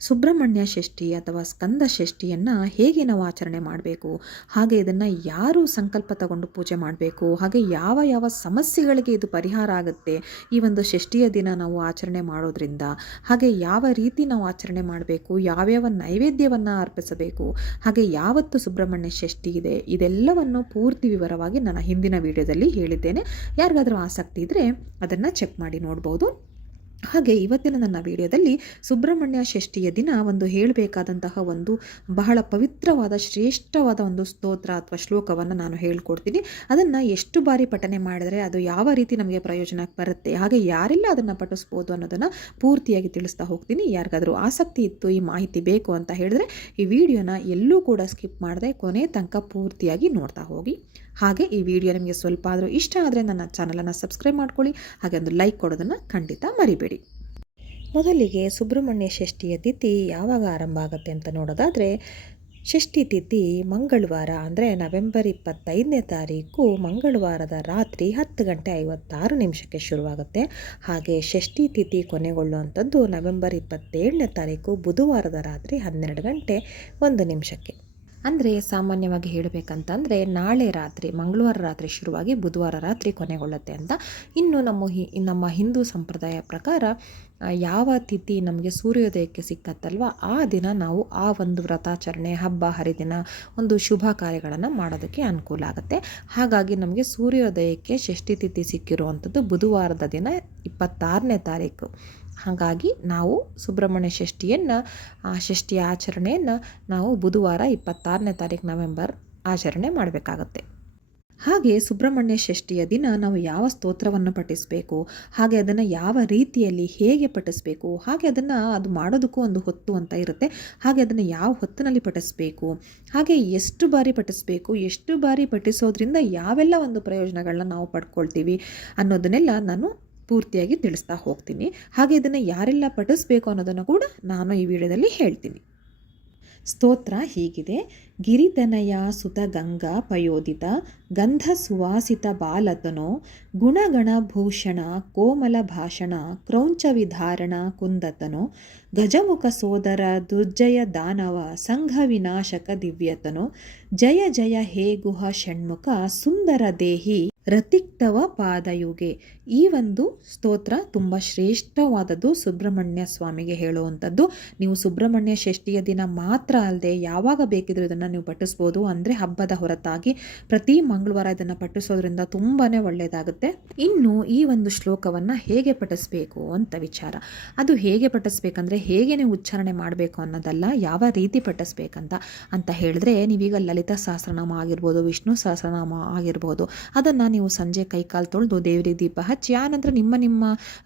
ಸುಬ್ರಹ್ಮಣ್ಯ ಷಷ್ಠಿ ಅಥವಾ ಸ್ಕಂದ ಷಷ್ಠಿಯನ್ನು ಹೇಗೆ ನಾವು ಆಚರಣೆ ಮಾಡಬೇಕು? ಹಾಗೆ ಇದನ್ನು ಯಾರು ಸಂಕಲ್ಪ ತಗೊಂಡು ಪೂಜೆ ಮಾಡಬೇಕು? ಹಾಗೆ ಯಾವ ಯಾವ ಸಮಸ್ಯೆಗಳಿಗೆ ಇದು ಪರಿಹಾರ ಆಗುತ್ತೆ? ಈ ಒಂದು ಷಷ್ಠಿಯ ದಿನ ನಾವು ಆಚರಣೆ ಮಾಡೋದ್ರಿಂದ ಹಾಗೆ ಯಾವ ರೀತಿ ನಾವು ಆಚರಣೆ ಮಾಡಬೇಕು? ಯಾವ್ಯಾವ ನೈವೇದ್ಯವನ್ನು ಅರ್ಪಿಸಬೇಕು? ಹಾಗೆ ಯಾವತ್ತು ಸುಬ್ರಹ್ಮಣ್ಯ ಷಷ್ಠಿ ಇದೆ? ಇದೆಲ್ಲವನ್ನು ಪೂರ್ತಿ ವಿವರವಾಗಿ ನಾನು ಹಿಂದಿನ ವಿಡಿಯೋದಲ್ಲಿ ಹೇಳಿದ್ದೇನೆ. ಯಾರಿಗಾದರೂ ಆಸಕ್ತಿ ಇದ್ದರೆ ಅದನ್ನು ಚೆಕ್ ಮಾಡಿ ನೋಡ್ಬೋದು. ಹಾಗೆ ಇವತ್ತಿನ ನನ್ನ ವಿಡಿಯೋದಲ್ಲಿ ಸುಬ್ರಹ್ಮಣ್ಯ ಷಷ್ಠಿಯ ದಿನ ಒಂದು ಹೇಳಬೇಕಾದಂತಹ ಒಂದು ಬಹಳ ಪವಿತ್ರವಾದ, ಶ್ರೇಷ್ಠವಾದ ಒಂದು ಸ್ತೋತ್ರ ಅಥವಾ ಶ್ಲೋಕವನ್ನು ನಾನು ಹೇಳ್ಕೊಡ್ತೀನಿ. ಅದನ್ನು ಎಷ್ಟು ಬಾರಿ ಪಠನೆ ಮಾಡಿದರೆ ಅದು ಯಾವ ರೀತಿ ನಮಗೆ ಪ್ರಯೋಜನಕ್ಕೆ ಬರುತ್ತೆ, ಹಾಗೆ ಯಾರೆಲ್ಲ ಅದನ್ನು ಪಠಿಸ್ಬೋದು ಅನ್ನೋದನ್ನು ಪೂರ್ತಿಯಾಗಿ ತಿಳಿಸ್ತಾ ಹೋಗ್ತೀನಿ. ಯಾರಿಗಾದರೂ ಆಸಕ್ತಿ ಇತ್ತು, ಈ ಮಾಹಿತಿ ಬೇಕು ಅಂತ ಹೇಳಿದ್ರೆ ಈ ವಿಡಿಯೋನ ಎಲ್ಲೂ ಕೂಡ ಸ್ಕಿಪ್ ಮಾಡದೆ ಕೊನೆ ತನಕ ಪೂರ್ತಿಯಾಗಿ ನೋಡ್ತಾ ಹೋಗಿ. ಹಾಗೆ ಈ ವಿಡಿಯೋ ನಿಮಗೆ ಸ್ವಲ್ಪ ಆದರೂ ಇಷ್ಟ ಆದರೆ ನನ್ನ ಚಾನಲನ್ನು ಸಬ್ಸ್ಕ್ರೈಬ್ ಮಾಡ್ಕೊಳ್ಳಿ, ಹಾಗೆ ಒಂದು ಲೈಕ್ ಕೊಡೋದನ್ನು ಖಂಡಿತ ಮರಿಬೇಡಿ. ಮೊದಲಿಗೆ ಸುಬ್ರಹ್ಮಣ್ಯ ಷಷ್ಠಿಯ ತಿಥಿ ಯಾವಾಗ ಆರಂಭ ಆಗುತ್ತೆ ಅಂತ ನೋಡೋದಾದರೆ, ಷಷ್ಠಿ ತಿಥಿ ಮಂಗಳವಾರ ಅಂದರೆ ನವೆಂಬರ್ ಇಪ್ಪತ್ತೈದನೇ ತಾರೀಕು ಮಂಗಳವಾರದ ರಾತ್ರಿ ಹತ್ತು ಗಂಟೆ ಐವತ್ತಾರು ನಿಮಿಷಕ್ಕೆ ಶುರುವಾಗುತ್ತೆ. ಹಾಗೆ ಷಷ್ಠಿ ತಿಥಿ ಕೊನೆಗೊಳ್ಳುವಂಥದ್ದು ನವೆಂಬರ್ ಇಪ್ಪತ್ತೇಳನೇ ತಾರೀಕು ಬುಧವಾರದ ರಾತ್ರಿ ಹನ್ನೆರಡು ಗಂಟೆ ಒಂದು ನಿಮಿಷಕ್ಕೆ. ಅಂದರೆ ಸಾಮಾನ್ಯವಾಗಿ ಹೇಳಬೇಕಂತಂದರೆ ನಾಳೆ ರಾತ್ರಿ, ಮಂಗಳವಾರ ರಾತ್ರಿ ಶುರುವಾಗಿ ಬುಧವಾರ ರಾತ್ರಿ ಕೊನೆಗೊಳ್ಳುತ್ತೆ ಅಂತ. ಇನ್ನು ನಮ್ಮ ಹಿ, ನಮ್ಮ ಹಿಂದೂ ಸಂಪ್ರದಾಯ ಪ್ರಕಾರ ಯಾವ ತಿಥಿ ನಮಗೆ ಸೂರ್ಯೋದಯಕ್ಕೆ ಸಿಕ್ಕತ್ತಲ್ವ, ಆ ದಿನ ನಾವು ಆ ಒಂದು ವ್ರತಾಚರಣೆ, ಹಬ್ಬ, ಹರಿದಿನ ಒಂದು ಶುಭ ಕಾರ್ಯಗಳನ್ನು ಮಾಡೋದಕ್ಕೆ ಅನುಕೂಲ ಆಗುತ್ತೆ. ಹಾಗಾಗಿ ನಮಗೆ ಸೂರ್ಯೋದಯಕ್ಕೆ ಷಷ್ಠಿ ತಿಥಿ ಸಿಕ್ಕಿರುವಂಥದ್ದು ಬುಧವಾರದ ದಿನ ಇಪ್ಪತ್ತಾರನೇ ತಾರೀಕು. ಹಾಗಾಗಿ ನಾವು ಸುಬ್ರಹ್ಮಣ್ಯ ಷಷ್ಠಿಯನ್ನು, ಆ ಷಷ್ಠಿಯ ಆಚರಣೆಯನ್ನು ನಾವು ಬುಧವಾರ ಇಪ್ಪತ್ತಾರನೇ ತಾರೀಕು ನವೆಂಬರ್ ಆಚರಣೆ ಮಾಡಬೇಕಾಗತ್ತೆ. ಹಾಗೆ ಸುಬ್ರಹ್ಮಣ್ಯ ಷಷ್ಠಿಯ ದಿನ ನಾವು ಯಾವ ಸ್ತೋತ್ರವನ್ನು ಪಠಿಸಬೇಕು, ಹಾಗೆ ಅದನ್ನು ಯಾವ ರೀತಿಯಲ್ಲಿ ಹೇಗೆ ಪಠಿಸಬೇಕು, ಹಾಗೆ ಅದನ್ನು ಅದು ಮಾಡೋದಕ್ಕೂ ಒಂದು ಹೊತ್ತು ಅಂತ ಇರುತ್ತೆ. ಹಾಗೆ ಅದನ್ನು ಯಾವ ಹೊತ್ತಿನಲ್ಲಿ ಪಠಿಸಬೇಕು, ಹಾಗೆ ಎಷ್ಟು ಬಾರಿ ಪಠಿಸಬೇಕು, ಎಷ್ಟು ಬಾರಿ ಪಠಿಸೋದ್ರಿಂದ ಯಾವೆಲ್ಲ ಒಂದು ಪ್ರಯೋಜನಗಳನ್ನ ನಾವು ಪಡ್ಕೊಳ್ತೀವಿ ಅನ್ನೋದನ್ನೆಲ್ಲ ನಾನು ಪೂರ್ತಿಯಾಗಿ ತಿಳಿಸ್ತಾ ಹೋಗ್ತೀನಿ. ಹಾಗೆ ಇದನ್ನು ಯಾರೆಲ್ಲ ಪಠಿಸ್ಬೇಕು ಅನ್ನೋದನ್ನು ಕೂಡ ನಾನು ಈ ವಿಡಿಯೋದಲ್ಲಿ ಹೇಳ್ತೀನಿ. ಸ್ತೋತ್ರ ಹೀಗಿದೆ. ಗಿರಿತನಯ ಸುತ ಗಂಗಾ ಪಯೋದಿತ, ಗಂಧ ಸುವಾಸಿತ ಬಾಲತನೋ ಗುಣಗಣಭೂಷಣ ಕೋಮಲ ಭಾಷಣ, ಕ್ರೌಂಚ ವಿಧಾರಣ ಕುಂದತನು, ಗಜಮುಖ ಸೋದರ ದುರ್ಜಯ ದಾನವ, ಸಂಘ ವಿನಾಶಕ ದಿವ್ಯತನು, ಜಯ ಜಯ ಹೇ ಗುಹ ಷಣ್ಮುಖ ಸುಂದರ ದೇಹಿ ರತಿಕ್ತವ ಪಾದಯುಗೆ. ಈ ಒಂದು ಸ್ತೋತ್ರ ತುಂಬ ಶ್ರೇಷ್ಠವಾದದ್ದು ಸುಬ್ರಹ್ಮಣ್ಯ ಸ್ವಾಮಿಗೆ ಹೇಳುವಂಥದ್ದು. ನೀವು ಸುಬ್ರಹ್ಮಣ್ಯ ಷಷ್ಠಿಯ ದಿನ ಮಾತ್ರ ಅಲ್ಲದೆ ಯಾವಾಗ ಬೇಕಿದ್ರೂ ಇದನ್ನು ನೀವು ಪಠಿಸ್ಬೋದು. ಅಂದರೆ ಹಬ್ಬದ ಹೊರತಾಗಿ ಪ್ರತಿ ಮಂಗಳವಾರ ಇದನ್ನು ಪಠಿಸೋದ್ರಿಂದ ತುಂಬಾ ಒಳ್ಳೆಯದಾಗುತ್ತೆ ಇನ್ನು ಈ ಒಂದು ಶ್ಲೋಕವನ್ನು ಹೇಗೆ ಪಠಿಸ್ಬೇಕು ಅಂತ ವಿಚಾರ. ಅದು ಹೇಗೆ ಪಠಿಸ್ಬೇಕಂದ್ರೆ ಹೇಗೆ ನೀವು ಉಚ್ಚಾರಣೆ ಮಾಡಬೇಕು ಅನ್ನೋದಲ್ಲ, ಯಾವ ರೀತಿ ಪಠಿಸ್ಬೇಕಂತ. ಅಂತ ಹೇಳಿದ್ರೆ ನೀವೀಗ ಲಲಿತಾ ಸಹಸ್ರನಾಮ ಆಗಿರ್ಬೋದು, ವಿಷ್ಣು ಸಹಸ್ರನಾಮ ಆಗಿರ್ಬೋದು, ಅದನ್ನು ನೀವು ಸಂಜೆ ಕೈಕಾಲು ತೊಳೆದು ದೇವರಿಗೆ ದೀಪ ಹಚ್ಚಿ ಆನಂತರ ನಿಮ್ಮ ನಿಮ್ಮ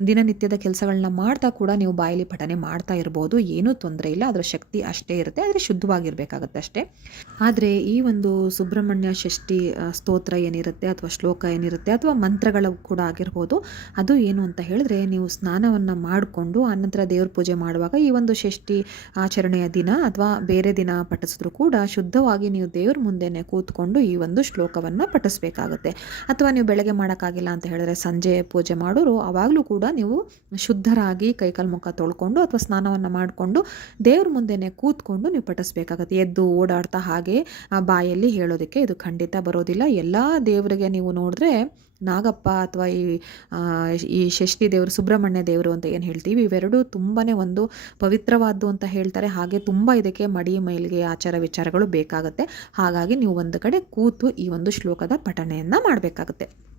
ದಿನನಿತ್ಯದ ಕೆಲಸಗಳನ್ನ ಮಾಡ್ತಾ ಕೂಡ ನೀವು ಬಾಯಲ್ಲಿ ಪಠನೆ ಮಾಡ್ತಾ ಇರ್ಬೋದು. ಏನೂ ತೊಂದರೆ ಇಲ್ಲ. ಅದರ ಶಕ್ತಿ ಅಷ್ಟೇ ಇರುತ್ತೆ. ಆದರೆ ಶುದ್ಧವಾಗಿರಬೇಕಾಗತ್ತೆ ಅಷ್ಟೇ. ಆದರೆ ಈ ಒಂದು ಸುಬ್ರಹ್ಮಣ್ಯ ಷಷ್ಠಿ ಸ್ತೋತ್ರ ಏನಿರುತ್ತೆ ಅಥವಾ ಶ್ಲೋಕ ಏನಿರುತ್ತೆ ಅಥವಾ ಮಂತ್ರಗಳ ಕೂಡ ಆಗಿರ್ಬೋದು, ಅದು ಏನು ಅಂತ ಹೇಳಿದ್ರೆ ನೀವು ಸ್ನಾನವನ್ನು ಮಾಡಿಕೊಂಡು ಆನಂತರ ದೇವ್ರ ಪೂಜೆ ಮಾಡುವಾಗ ಈ ಒಂದು ಷಷ್ಠಿ ಆಚರಣೆಯ ದಿನ ಅಥವಾ ಬೇರೆ ದಿನ ಪಠಿಸಿದ್ರು ಕೂಡ ಶುದ್ಧವಾಗಿ ನೀವು ದೇವ್ರ ಮುಂದೆನೆ ಕೂತ್ಕೊಂಡು ಈ ಒಂದು ಶ್ಲೋಕವನ್ನು ಪಠಿಸ್ಬೇಕಾಗುತ್ತೆ. ಅಥವಾ ನೀವು ಬೆಳಗ್ಗೆ ಮಾಡೋಕ್ಕಾಗಿಲ್ಲ ಅಂತ ಹೇಳಿದ್ರೆ ಸಂಜೆ ಪೂಜೆ ಮಾಡೋರು ಆವಾಗಲೂ ಕೂಡ ನೀವು ಶುದ್ಧರಾಗಿ ಕೈಕಾಲು ಮುಖ ತೊಳ್ಕೊಂಡು ಅಥವಾ ಸ್ನಾನವನ್ನು ಮಾಡಿಕೊಂಡು ದೇವ್ರ ಮುಂದೆನೆ ಕೂತ್ಕೊಂಡು ನೀವು ಪಠಿಸ್ಬೇಕಾಗತ್ತೆ. ಎದ್ದು ಓಡಾಡ್ತಾ ಹಾಗೆ ಬಾಯಲ್ಲಿ ಹೇಳೋದಕ್ಕೆ ಇದು ಖಂಡಿತ ಬರೋದಿಲ್ಲ. ಎಲ್ಲ ದೇವರಿಗೆ ನೀವು ನೋಡಿದ್ರೆ ನಾಗಪ್ಪ ಅಥವಾ ಈ ಈ ಷಷ್ಠಿ ದೇವರು, ಸುಬ್ರಹ್ಮಣ್ಯ ದೇವರು ಅಂತ ಏನು ಹೇಳ್ತೀವಿ, ಇವೆರಡೂ ತುಂಬಾ ಒಂದು ಪವಿತ್ರವಾದ್ದು ಅಂತ ಹೇಳ್ತಾರೆ. ಹಾಗೆ ತುಂಬ ಇದಕ್ಕೆ ಮಡಿ ಮೈಲಿಗೆ ಆಚಾರ ವಿಚಾರಗಳು ಬೇಕಾಗುತ್ತೆ. ಹಾಗಾಗಿ ನೀವು ಒಂದು ಕಡೆ ಕೂತು ಈ ಒಂದು ಶ್ಲೋಕದ ಪಠಣೆಯನ್ನು ಮಾಡಬೇಕಾಗುತ್ತೆ.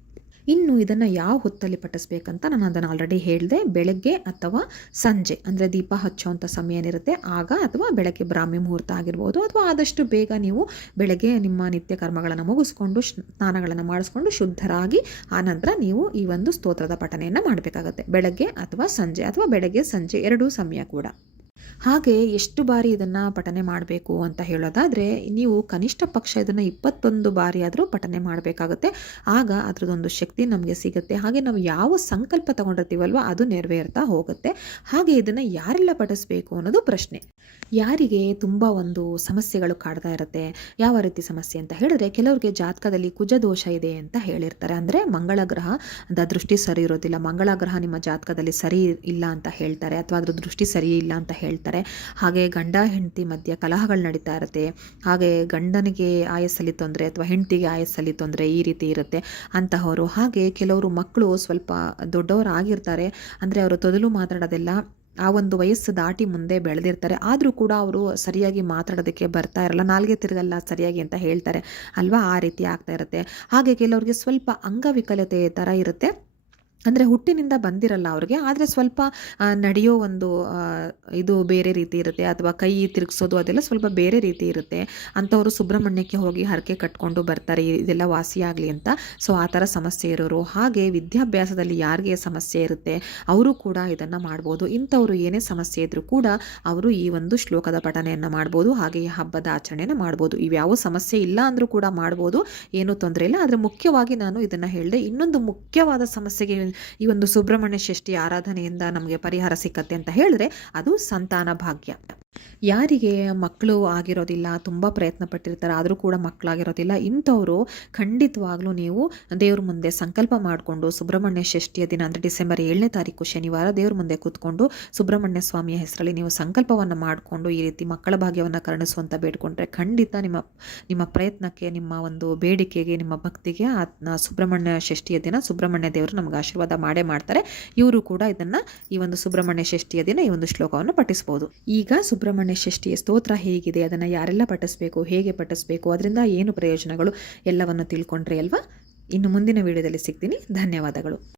ಇನ್ನು ಇದನ್ನು ಯಾವ ಹೊತ್ತಲ್ಲಿ ಪಠಿಸ್ಬೇಕಂತ ನಾನು ಅದನ್ನು ಆಲ್ರೆಡಿ ಹೇಳಿದೆ, ಬೆಳಗ್ಗೆ ಅಥವಾ ಸಂಜೆ. ಅಂದರೆ ದೀಪ ಹಚ್ಚುವಂಥ ಸಮಯ ಏನಿರುತ್ತೆ ಆಗ ಅಥವಾ ಬೆಳಗ್ಗೆ ಬ್ರಾಹ್ಮಿ ಮುಹೂರ್ತ ಆಗಿರ್ಬೋದು, ಅಥವಾ ಆದಷ್ಟು ಬೇಗ ನೀವು ಬೆಳಗ್ಗೆ ನಿಮ್ಮ ನಿತ್ಯ ಕರ್ಮಗಳನ್ನು ಮುಗಿಸ್ಕೊಂಡು ಸ್ನಾನಗಳನ್ನು ಮಾಡಿಸ್ಕೊಂಡು ಶುದ್ಧರಾಗಿ ಆನಂತರ ನೀವು ಈ ಒಂದು ಸ್ತೋತ್ರದ ಪಠನೆಯನ್ನು ಮಾಡಬೇಕಾಗುತ್ತೆ. ಬೆಳಗ್ಗೆ ಅಥವಾ ಸಂಜೆ, ಅಥವಾ ಬೆಳಗ್ಗೆ ಸಂಜೆ ಎರಡೂ ಸಮಯ ಕೂಡ. ಹಾಗೆ ಎಷ್ಟು ಬಾರಿ ಇದನ್ನು ಪಠನೆ ಮಾಡಬೇಕು ಅಂತ ಹೇಳೋದಾದರೆ, ನೀವು ಕನಿಷ್ಠ ಪಕ್ಷ ಇದನ್ನು ಇಪ್ಪತ್ತೊಂದು ಬಾರಿ ಆದರೂ ಪಠನೆ ಮಾಡಬೇಕಾಗುತ್ತೆ. ಆಗ ಅದರದೊಂದು ಶಕ್ತಿ ನಮಗೆ ಸಿಗುತ್ತೆ. ಹಾಗೆ ನಾವು ಯಾವ ಸಂಕಲ್ಪ ತಗೊಂಡಿರ್ತೀವಲ್ವ, ಅದು ನೆರವೇರ್ತಾ ಹೋಗುತ್ತೆ. ಹಾಗೆ ಇದನ್ನು ಯಾರೆಲ್ಲ ಪಠಿಸ್ಬೇಕು ಅನ್ನೋದು ಪ್ರಶ್ನೆ. ಯಾರಿಗೆ ತುಂಬ ಒಂದು ಸಮಸ್ಯೆಗಳು ಕಾಡ್ತಾ ಇರುತ್ತೆ, ಯಾವ ರೀತಿ ಸಮಸ್ಯೆ ಅಂತ ಹೇಳಿದ್ರೆ, ಕೆಲವರಿಗೆ ಜಾತಕದಲ್ಲಿ ಕುಜ ದೋಷ ಇದೆ ಅಂತ ಹೇಳಿರ್ತಾರೆ. ಅಂದರೆ ಮಂಗಳ ಗ್ರಹ ದೃಷ್ಟಿ ಸರಿ ಇರೋದಿಲ್ಲ. ಮಂಗಳ ಗ್ರಹ ನಿಮ್ಮ ಜಾತಕದಲ್ಲಿ ಸರಿ ಇಲ್ಲ ಅಂತ ಹೇಳ್ತಾರೆ, ಅಥವಾ ಅದ್ರ ದೃಷ್ಟಿ ಸರಿ ಇಲ್ಲ ಅಂತ ಹೇಳ್ತಾರೆ. ಹೇಳ್ತಾರೆ ಹಾಗೆ ಗಂಡ ಹೆಂಡತಿ ಮಧ್ಯೆ ಕಲಹಗಳು ನಡೀತಾ ಇರುತ್ತೆ. ಹಾಗೆ ಗಂಡನಿಗೆ ಆಯಸ್ಸಲ್ಲಿ ತೊಂದರೆ ಅಥವಾ ಹೆಂಡತಿಗೆ ಆಯಸ್ಸಲ್ಲಿ ತೊಂದರೆ ಈ ರೀತಿ ಇರುತ್ತೆ ಅಂತಹವರು. ಹಾಗೆ ಕೆಲವರು ಮಕ್ಕಳು ಸ್ವಲ್ಪ ದೊಡ್ಡವರಾಗಿರ್ತಾರೆ. ಅಂದರೆ ಅವರು ತೊದಲು ಮಾತಾಡೋದೆಲ್ಲ ಆ ಒಂದು ವಯಸ್ಸು ದಾಟಿ ಮುಂದೆ ಬೆಳೆದಿರ್ತಾರೆ. ಆದರೂ ಕೂಡ ಅವರು ಸರಿಯಾಗಿ ಮಾತಾಡೋದಕ್ಕೆ ಬರ್ತಾ ಇರಲ್ಲ. ನಾಲ್ಗೆ ತಿರುಗಲ್ಲ ಸರಿಯಾಗಿ ಅಂತ ಹೇಳ್ತಾರೆ. ಅಲ್ವಾ? ಆ ರೀತಿ ಆಗ್ತಾ ಇರುತ್ತೆ. ಹಾಗೆ ಕೆಲವರಿಗೆ ಸ್ವಲ್ಪ ಅಂಗವಿಕಲತೆ ಥರ ಇರುತ್ತೆ. ಅಂದರೆ ಹುಟ್ಟಿನಿಂದ ಬಂದಿರಲ್ಲ ಅವ್ರಿಗೆ, ಆದರೆ ಸ್ವಲ್ಪ ನಡೆಯೋ ಒಂದು ಇದು ಬೇರೆ ರೀತಿ ಇರುತ್ತೆ, ಅಥವಾ ಕೈ ತಿರುಗಿಸೋದು ಅದೆಲ್ಲ ಸ್ವಲ್ಪ ಬೇರೆ ರೀತಿ ಇರುತ್ತೆ. ಅಂಥವರು ಸುಬ್ರಹ್ಮಣ್ಯಕ್ಕೆ ಹೋಗಿ ಹರಕೆ ಕಟ್ಕೊಂಡು ಬರ್ತಾರೆ ಇದೆಲ್ಲ ವಾಸಿಯಾಗಲಿ ಅಂತ. ಸೊ ಆ ಥರ ಸಮಸ್ಯೆ ಇರೋರು. ಹಾಗೆ ವಿದ್ಯಾಭ್ಯಾಸದಲ್ಲಿ ಯಾರಿಗೆ ಸಮಸ್ಯೆ ಇರುತ್ತೆ, ಅವರು ಕೂಡ ಇದನ್ನು ಮಾಡ್ಬೋದು. ಇಂಥವರು ಏನೇ ಸಮಸ್ಯೆ ಇದ್ದರೂ ಕೂಡ ಅವರು ಈ ಒಂದು ಶ್ಲೋಕದ ಪಠನೆಯನ್ನು ಮಾಡ್ಬೋದು ಹಾಗೆ ಈ ಹಬ್ಬದ ಆಚರಣೆಯನ್ನು ಮಾಡ್ಬೋದು. ಇವ್ಯಾವ ಸಮಸ್ಯೆ ಇಲ್ಲ ಅಂದರೂ ಕೂಡ ಮಾಡ್ಬೋದು, ಏನೂ ತೊಂದರೆ ಇಲ್ಲ. ಆದರೆ ಮುಖ್ಯವಾಗಿ ನಾನು ಇದನ್ನು ಹೇಳಿದೆ, ಇನ್ನೊಂದು ಮುಖ್ಯವಾದ ಸಮಸ್ಯೆಗೆ ಈ ಒಂದು ಸುಬ್ರಹ್ಮಣ್ಯ ಷಷ್ಠಿ ಆರಾಧನೆಯಿಂದ ನಮಗೆ ಪರಿಹಾರ ಸಿಕ್ಕತ್ತೆ ಅಂತ ಹೇಳಿದ್ರೆ ಅದು ಸಂತಾನ ಭಾಗ್ಯ. ಯಾರಿಗೆ ಮಕ್ಕಳು ಆಗಿರೋದಿಲ್ಲ, ತುಂಬ ಪ್ರಯತ್ನ ಪಟ್ಟಿರ್ತಾರೆ ಆದರೂ ಕೂಡ ಮಕ್ಕಳಾಗಿರೋದಿಲ್ಲ, ಇಂಥವರು ಖಂಡಿತವಾಗ್ಲೂ ನೀವು ದೇವ್ರ ಮುಂದೆ ಸಂಕಲ್ಪ ಮಾಡಿಕೊಂಡು ಸುಬ್ರಹ್ಮಣ್ಯ ಷಷ್ಠಿಯ ದಿನ ಅಂದರೆ ಡಿಸೆಂಬರ್ ಏಳನೇ ತಾರೀಕು ಶನಿವಾರ ದೇವ್ರ ಮುಂದೆ ಕೂತ್ಕೊಂಡು ಸುಬ್ರಹ್ಮಣ್ಯ ಸ್ವಾಮಿಯ ಹೆಸರಲ್ಲಿ ನೀವು ಸಂಕಲ್ಪವನ್ನು ಮಾಡಿಕೊಂಡು ಈ ರೀತಿ ಮಕ್ಕಳ ಭಾಗ್ಯವನ್ನು ಕರುಣಿಸುವಂತ ಬೇಡ್ಕೊಂಡ್ರೆ ಖಂಡಿತ ನಿಮ್ಮ ನಿಮ್ಮ ಪ್ರಯತ್ನಕ್ಕೆ, ನಿಮ್ಮ ಒಂದು ಬೇಡಿಕೆಗೆ, ನಿಮ್ಮ ಭಕ್ತಿಗೆ ಆ ಸುಬ್ರಹ್ಮಣ್ಯ ಷಷ್ಠಿಯ ದಿನ ಸುಬ್ರಹ್ಮಣ್ಯ ದೇವರು ನಮಗೆ ಆಶೀರ್ವಾದ ಮಾಡೇ ಮಾಡ್ತಾರೆ. ಇವರು ಕೂಡ ಇದನ್ನು ಈ ಒಂದು ಸುಬ್ರಹ್ಮಣ್ಯ ಷಷ್ಠಿಯ ದಿನ ಈ ಒಂದು ಶ್ಲೋಕವನ್ನು ಪಠಿಸ್ಬೋದು. ಈಗ ಸುಬ್ರಹ್ಮಣ್ಯ ಷಷ್ಠಿಯ ಸ್ತೋತ್ರ ಹೇಗಿದೆ, ಅದನ್ನು ಯಾರೆಲ್ಲ ಪಠಿಸ್ಬೇಕು, ಹೇಗೆ ಪಠಿಸ್ಬೇಕು, ಅದರಿಂದ ಏನು ಪ್ರಯೋಜನಗಳು, ಎಲ್ಲವನ್ನು ತಿಳ್ಕೊಂಡ್ರೆ ಅಲ್ವಾ? ಇನ್ನು ಮುಂದಿನ ವಿಡಿಯೋದಲ್ಲಿ ಸಿಗ್ತೀನಿ. ಧನ್ಯವಾದಗಳು.